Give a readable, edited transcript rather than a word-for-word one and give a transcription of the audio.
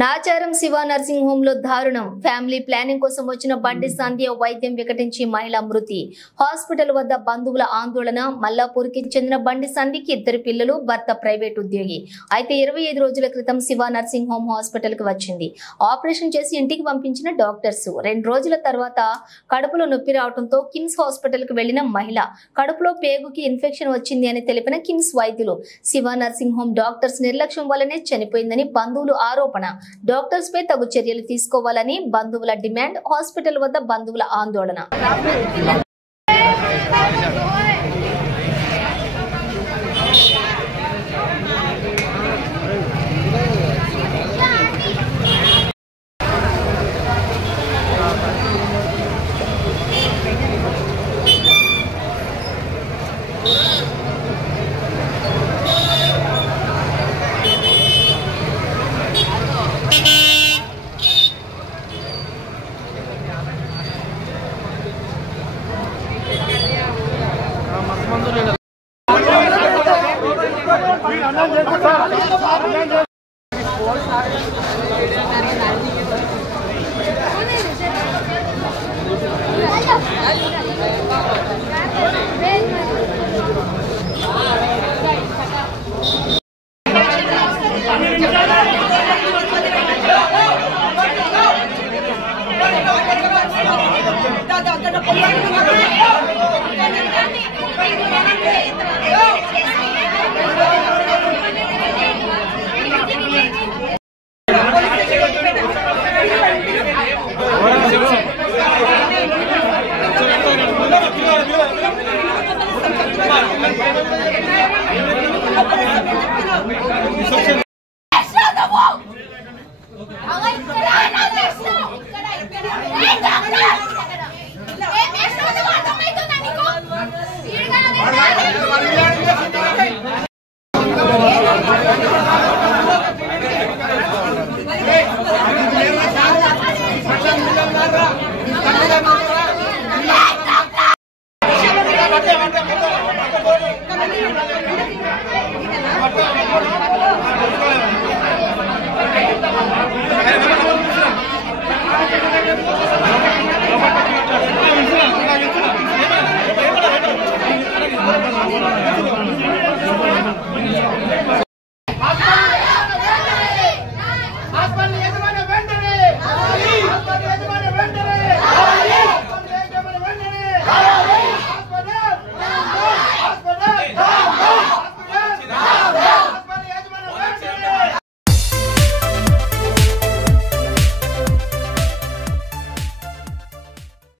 Nacharam Shiva nursing home లో దారుణం. Family planning కోసం వచ్చిన బండి సంధ్య వైద్యం వికటించి మహిళ మృతి. హాస్పిటల్ వద్ద బంధువుల ఆందోళన. మల్లాపూర్కి చెందిన బండి సంధ్యకి 2 పిల్లలు, భర్త ప్రైవేట్ ఉద్యోగి. అయితే 25 రోజుల క్రితం శివ నర్సింగ్ హోమ్ హాస్పిటల్ కి వచ్చింది. ఆపరేషన్ చేసి ఇంటికి పంపించిన డాక్టర్స్ 2 రోజుల తర్వాత కడుపులో నొప్పి రావడంతో కిమ్స్ హాస్పిటల్ కి వెళ్లిన మహిళ కడుపులో పేగుకి ఇన్ఫెక్షన్ వచ్చింది అని తెలిపిన కిమ్స్ వైద్యులు శివ నర్సింగ్ హోమ్ డాక్టర్స్ నిర్లక్ష్యం వల్లనే చనిపోయిందని బంధువులు ఆరోపణ. డాక్టర్స్ పై తగు చర్యలు తీసుకోవాలని బంధువుల డిమాండ్. హాస్పిటల్ వద్ద బంధువుల ఆందోళన. Agora,